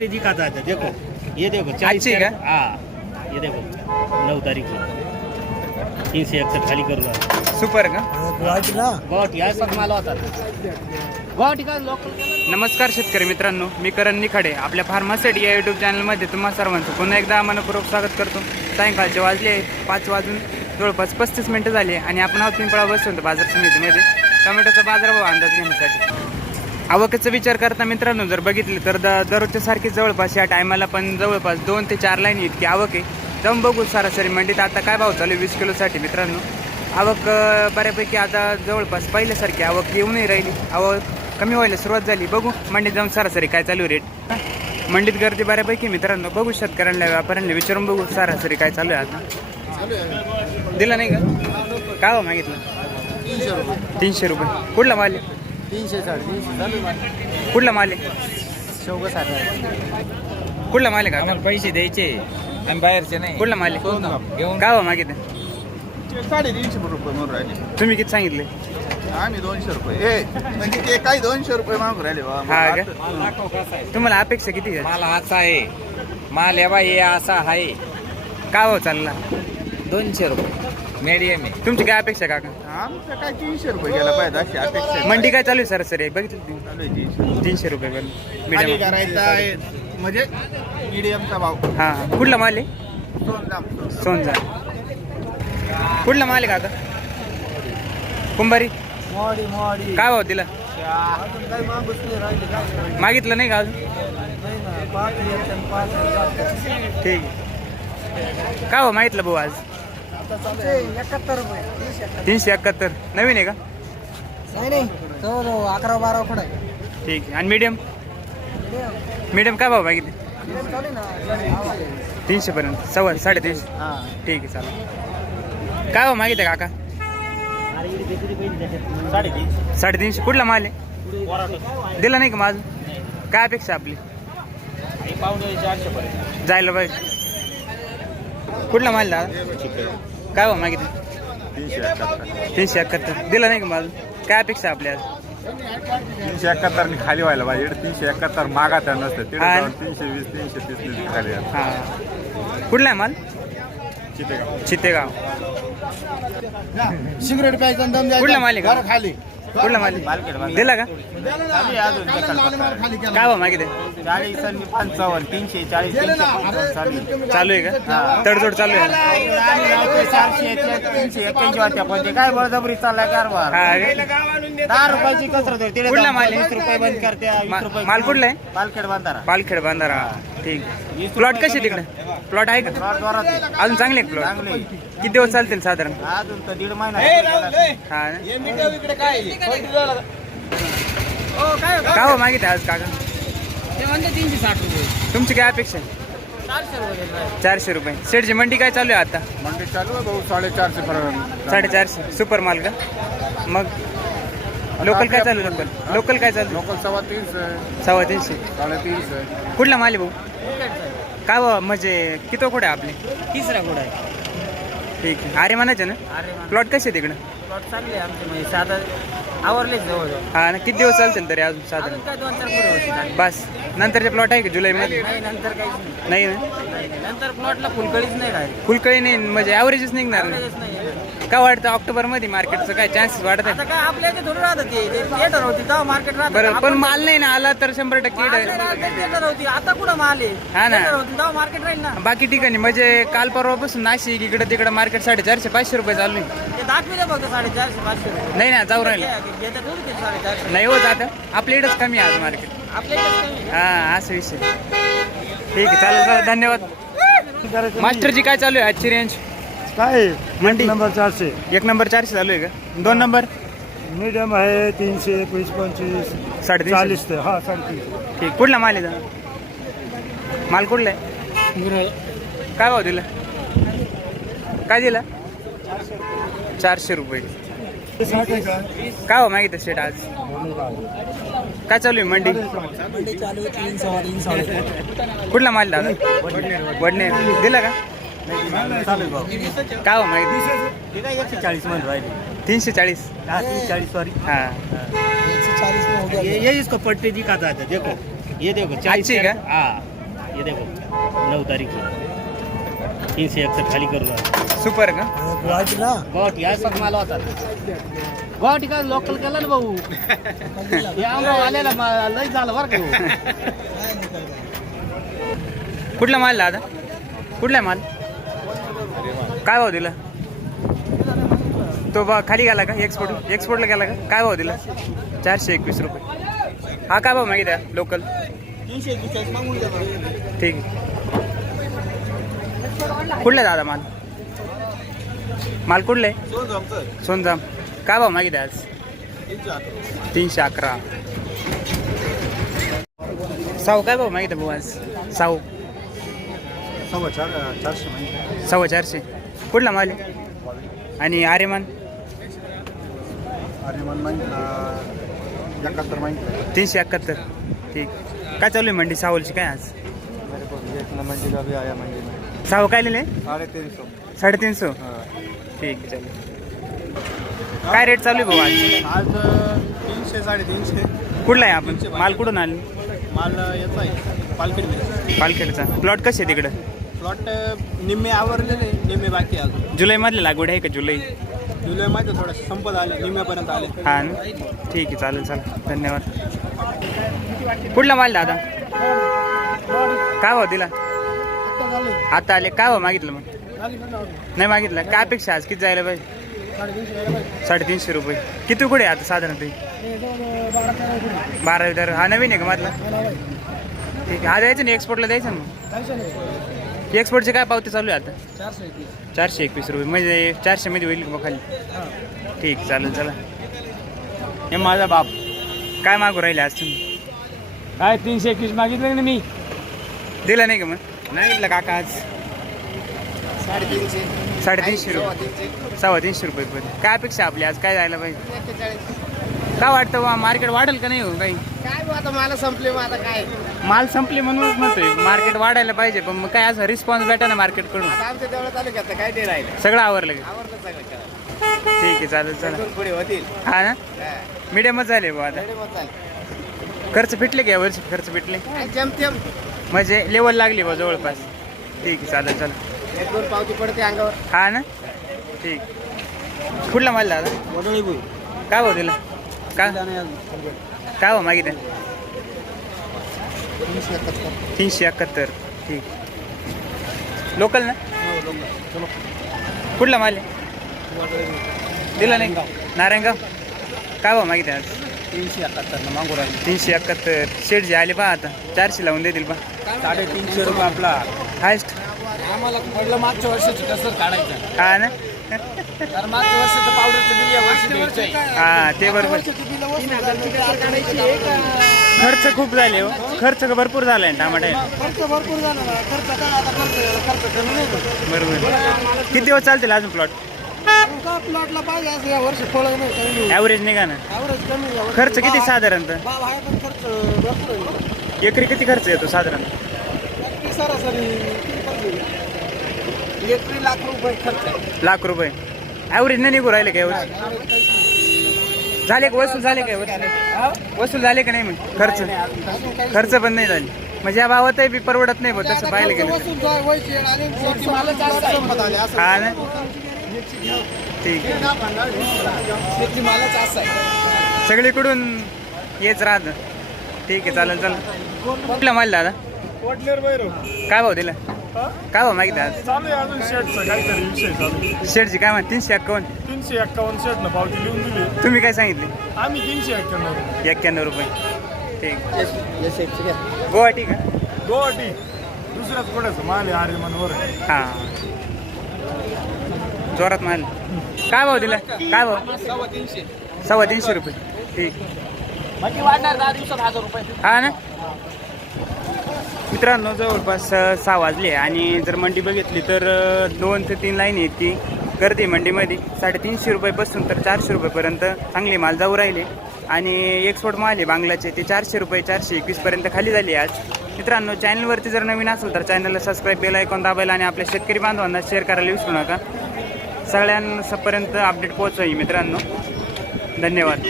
जी का था देखो. ये देखो चालीस अच्छी हाँ. ये देखो नौ तारीख की तीन से एक खाली करूँगा सुपर का? बहुत या सब माल होता. गुवाहाटी का लोकल नमस्कार शेतकरी मित्रांनो मी करण निखाडे आपल्या फार्मासेट या युट्यूब चॅनलमध्ये तुम्हा सर्वांचं पुन्हा एकदा मनपूर्वक स्वागत करतो. सायंकाळचे वाजले पाच वाजून जवळपास पस्तीस मिनिटं झाली आणि आपण आहोत पिंपळा बसवतो बाजार समितीमध्ये. टोमॅटोचा बाजारभाव अंदाज घेण्यासाठी. आवकेचा विचार करता मित्रांनो जर बघितलं तर द दररोजच्या सारखी जवळपास या टायमाला पण जवळपास दोन ते चार लाईन इतकी आवक आहे. जाऊन बघू सरासरी मंडीत. आता काय भाव चालू आहे वीस किलोसाठी मित्रांनो? आवक बऱ्यापैकी आता जवळपास पहिल्यासारखी आवक येऊनही राहिली. आवक कमी व्हायला सुरुवात झाली. बघू मंडीत जाऊन सरासरी काय चालू आहे रेट मंडीत गर्दी बऱ्यापैकी मित्रांनो. बघू शेतकऱ्यांना व्यापाऱ्यांना विचारून बघू सरासरी काय चालू आहे आता. दिला नाही का? काय मागितलं? तीनशे रुपये. तीनशे रुपये. कुठला माल आहे? तीनशे साडेतीनशे. चालू आहे कुठला माल आहे? चौघ साठ कुठला माल आहे का आम्हाला पैसे द्यायचे. आणि बाहेरचे नाही. कुठला माल आहे? घेऊन. काय हो मागितलं साडेतीनशे रुपये म्हणून राहिले. तुम्ही किती सांगितले? आम्ही दोनशे रुपये. ए म्हणजे ते काही दोनशे रुपये मागून राहिले बा. हा मला? आता- तुम्हाला अपेक्षा किती आहे? माल असा आहे. माल या बाई असा आहे. काय भाव चालला? दोनशे रुपये. मीडियम आहे तुमची काय अपेक्षा काका? आमचं काय तीनशे रुपये गेला पाहिजे अशी अपेक्षा आहे. मंडी काय चालू आहे सर सर? बघितलं? चालू आहे तीनशे तीनशे रुपये पण. खाली मीडियम करायचा आहे म्हणजे मीडियमचा भाव. हां हां. कुठला माल आहे? दोन दाम. सोनचा कुठला माल आहे काका? कुंभारी? मोडी मोडी. काय भाव दिला? अजून काही मागूच नाही राहिले काय मागितलं नाही का अजून? नाही ना पाच येते आणि पाच येते. ठीक. आहे काय भाव मागितलं भाऊ आज? एकाहत्तर रुपये. तीनशे एकाहत्तर. नवीन आहे का? नाही नाही. अकरा बारा पुढे ठीक आहे. आणि मीडियम मीडियम काय भाव मागितले? तीनशे पर्यंत. सव्वा साडेतीनशे. हा. ठीक आहे चालेल. काय भाव मागितलं काका? साडेतीन साडेतीनशे. कुठला माल आहे? दिला नाही का माझ काय अपेक्षा आपली? जायला पाहिजे. कुठला माल दादा? काय भाव मागितलं तीनशे एकाहत्तर तीनशे एकाहत्तर दिला नाही का माझ काय अपेक्षा आपली आज तीनशे एकाहत्तर खाली व्हायला पाहिजे इकडे तीनशे एकाहत्तर मागा त्या नसतं तिकडे हा. जाऊन तीनशे वीस तीनशे तीस वीस खाली आहे. हां कुठला आहे माल चितेगाव. चितेगाव सिगरेट प्यायचा आणि दम. कुठला माल आहे का? बरं खाली कुठला माल? दिला का काय भाव मागितलं चाळीस आणि पंचावन्न तीनशे चाळीस चालू चालू आहे का तडजोड चालू आहे चारशे तीनशे एक्क्याऐंशी वाटते पण ते काय बळजबरी चाललाय कारभार? दहा रुपयाची कसरत होती कुठला माल? वीस रुपये बंद करते माल कुठला आहे? पालखेड बांधारा पालखेड बांधारा ठीक प्लॉट कसे तिकडे प्लॉट आहे का? प्लॉट. अजून चांगले प्लॉट चांगले किती दिवस चालतील साधारण? अजून तर दीड महिना हा ना? काय हो मागित आज काका? तीनशे साठ रुपये. तुमची काय अपेक्षा आहे? चारशे रुपये चारशे रुपये. शेडची मंडी काय चालू आहे आता? मंडी चालू आहे भाऊ साडेचारशे पर्यंत. साडेचारशे. सुपर माल का? मग लोकल काय चालू लोकल लोकल काय चालू लोकल सव्वा तीनशे सव्वा तीनशे. साडेतीनशे कुठला माल आहे भाऊ? काय भाऊ म्हणजे किती कुठे आपले? तिसरा कुठं आहे. ठीक आहे. अरे म्हणायचे ना? अरे प्लॉट कसे तिकडे? प्लॉट चांगले आहे आमचे म्हणजे साधा आवरलेच जवळ हा ना किती दिवस चालतील तरी अजून अजून साधारण काय दोन चार पुढे होते चांगले. बस. नंतरचे प्लॉट आहे का जुलैमध्ये? नाही नंतर काहीच नाही. नाही ना? नाही, नाही. नंतर प्लॉटला फुलकळीच नाही फुलकळी नाही म्हणजे ॲव्हरेजच निघणार नाही. काय वाटतं ऑक्टोबरमध्ये मार्केटचं काय चान्सेस वाढत आता आहे काय आपल्या इथे थोडं राहतं ते. ते थिएटर होती तेव्हा मार्केट राहतं. बरं पण माल नाही ना आला तर शंभर टक्के थिएटर होती. आता कुठं माल आहे? हा ना. थिएटर होती तेव्हा मार्केट राहील ना. बाकी ठिकाणी म्हणजे काल परवापासून नाशिक इकडे तिकडे मार्केट साडेचारशे पाचशे रुपये चालू आहे. ते दाखविले फक्त साडेचारशे पाचशे रुपये. नाही ना जाऊ राहिलं. घे- घेतात थोडी ते साडेचारशे. नाही होत आता. आपल्या इकडेच कमी आहे आज मार्केट आपल्या इथेच कमी आहे. हा असं विषय. ठीक आहे चालेल चालेल धन्यवाद. मास्टरजी काय चालू आहे? आजची रेंज काय मंडी? नंबर चारशे. एक नंबर चारशे चालू आहे का? दोन नंबर? मीडियम आहे तीनशे एकवीस पंचवीस साडेतीनशे. चाळीस ते. हा साडेतीनशे. ठीक. कुठला माल आहे दादा? माल कुठला आहे? काय भाव दिला? काय दिला? चारशे रुपये. साठ आहे का? काय भाव मागितलं शेट आज? काय चालू आहे मंडी? कुठला माल दादा? वडणे दिला का? काय भाव मागितलं ते काय एकशे चाळीसमध्ये राहिले तीनशे चाळीस हा तीनशे चाळीस सॉरी हा. ये, ये इसको पट्टी दिखाता था देखो। ये देखो अच्छी है क्या? हाँ ये देखो। नऊ तारीख तीनशे एकसष्ट खाली करू नका सुपर का वाटला गुवाहाटी आज पण माल होता गुवाहाटी काय लोकल केलं ना भाऊ। हे आमराव आलेला मा- लय झालं बरं का भाऊ. कुठला माल दादा? कुठला माल? काय भाव दिला? तो बा खाली गेला का? एक्सपोर्ट एक्सपोर्टला गेला का? काय भाव दिला? चारशे एकवीस रुपये. हा काय भाव मागितला? लोकल ठीक आहे. कुठला दादा माल? माल कुठला आहे? सोनजाम. काय भाव मागितले आज? तीनशे अकरा. साऊ काय भाऊ मागितलं भाऊ आज? साऊ सव्वा चार चारशे माहिती सव्वा चारशे. कुठला माल? आहे आणि आर्यमान? अरे मन माहिती एकाहत्तर माहिती तीनशे एकाहत्तर. ठीक. काय चालू आहे मंडी? सावलची काय आज? एक का भी आया काय लिहिले? साढ़े तीन सौ साडेतीन सौ ठीक आहे चालेल. काय रेट चालू आहे भाऊ आज? आज तीनशे साडेतीनशे. कुठला आहे आपण? माल कुठून आले? माल याचा आहे पालखेडचा प्लॉट कसे आहे तिकडं? प्लॉट निम्मे आवरलेले निम्मे बाकी आहे अजून. जुलैमधले लागवड आहे का जुलै? जुलैमध्ये थोडं संपत आले निम्म्यापर्यंत आले. हा ना. ठीक आहे चालेल चालेल. धन्यवाद. कुठला माल दादा? काय भाव दिला? आता आले. काय भाव मागितलं मग? नाही मागितलं. काय अपेक्षा आज किती जायला पाहिजे? साडेतीनशे रुपये. किती कुठे आता साधारणतः बारा तर हा नवीन आहे का मधला? ठीक आहे. हा द्यायचं ना एक्सपोर्टला द्यायचं ना मग? एक्सपोर्टची काय पावती चालू आहे आता? चारशे एकवीस. रुपये. म्हणजे चारशे मध्ये होईल का खाली? ठीक चालेल चला. हे माझा बाप. काय मागू राहिले आज तुम्ही? काय तीनशे एकवीस मागितलं ना मी? दिला नाही का मग? नाही दिला काका आज. साडेतीनशे. साडेतीनशे रुपये. सव्वा तीनशे रुपये पण. काय अपेक्षा आपली आज? काय जायला पाहिजे? काय वाटतं बा मार्केट वाढेल का नाही हो काही? काय बा आता? मला संपले मग आता काय? माल संपले म्हणूनच म्हणतोय. मार्केट वाढायला पाहिजे पण मग काय असं रिस्पॉन्स भेटा ना मार्केटकडून? आता आमच्या तेवढं तालुक्यात काय ते राहिलं. सगळं आवरलं का? आवडलं सगळं. ठीक आहे चालेल चला. दोन पुढे होतील. हा ना? मीडियमच झाले बा आता. मग चालेल. खर्च फिटले का यावर्षी खर्च फिटले? जमतेम म्हणजे लेवल लागली बा जवळपास. ठीक आहे चालेल चला. एक दोन पावती पडते अंगावर. हा ना? ठीक. कुठला माल दादा? वडोळी काय भाव दिला काय काय भाव मागितलं? तीनशे एकाहत्तर. ठीक. लोकल ना? कुठला माल आहे? दिला नाही. नारायणगाव. काय भाव मागितलं आज? तीनशे एकाहत्तर. मागू राहिले तीनशे एकाहत्तर शेट जे आले पहा आता. चारशे लावून देतील पा साडेतीनशे रुपये आपला. हायस्ट आम्हाला म्हटलं मागच्या वर्षाची कसं काढायचं. हा ना? मागच्या वर्षाचं पावडरचं बिल या वर्षी द्यायचं आहे हा ते बरोबर. खर्च खूप झाले हो. खर्च भरपूर झाला आहे टमाटे. खर्च भरपूर झाला ना. खर्च काय आता खर्च खर्च नाही बरोबर. किती दिवस चालतील अजून प्लॉट का प्लॉटला पाहिजे असं या वर्षी फळ नाही काही ॲव्हरेज निघा ना? ॲव्हरेज कमी या वर्षी. खर्च किती साधारणतः? भाव आहे पण खर्च भरपूर आहे. एकरी किती खर्च येतो साधारण ती सरासरी किती खर्च येईल? एकरी लाख रुपये खर्च. लाख रुपये. ॲव्हरेज नाही निघू राहिले का यावर्षी झाले का? वसूल झाले का? यावर्षी वसूल झाले का नाही मग? खर्च. खर्च पण नाही झाले. म्हणजे या भावातही बी परवडत नाही बा तसं पाहिलं खर्च गेलं. हा ना? ठीक आहे. सगळीकडून येच राहत. ठीक आहे चालेल चालेल. कुठला माल दादा? काय भाव दिला? काय भाव मागितलं आज? चालू आहे अजून शेटचा काहीतरी विषय चालू शेटची काय म्हणते? तीनशे एक्कावन्न. तीनशे एक्कावन्न शेट ना पावती लिहून दिली. तुम्ही काय सांगितले? आम्ही तीनशे एक्क्याण्णव एक्क्याण्णव रुपये. ठीक. गुवाहाटी का? गुवाहाटी. दुसऱ्याच कोणाचं माल आहे आर्यमनवर हां. जोरात माल. काय भाव दिला? काय भाव? सव्वा तीनशे. रुपये. ठीक. हा ना? मित्रांनो जवळपास सहा वाजले आणि जर मंडी बघितली तर दोन ते तीन लाईन आहेत ती. गर्दी मंडीमध्ये. साडेतीनशे रुपयेपासून तर चारशे रुपयेपर्यंत चांगले माल जाऊ राहिले. आणि एक्सपोर्ट माल आहे बांगलाचे ते चारशे रुपये चारशे एकवीसपर्यंत खाली झाली आज. मित्रांनो चॅनलवरती जर नवीन असेल तर चॅनलला सबस्क्राईब बेल ऐकून दाबायला आणि आपल्या शेतकरी बांधवांना शेअर करायला विसरू नका. सगळ्यांपर्यंत अपडेट पोहोचवाई मित्रांनो. धन्यवाद.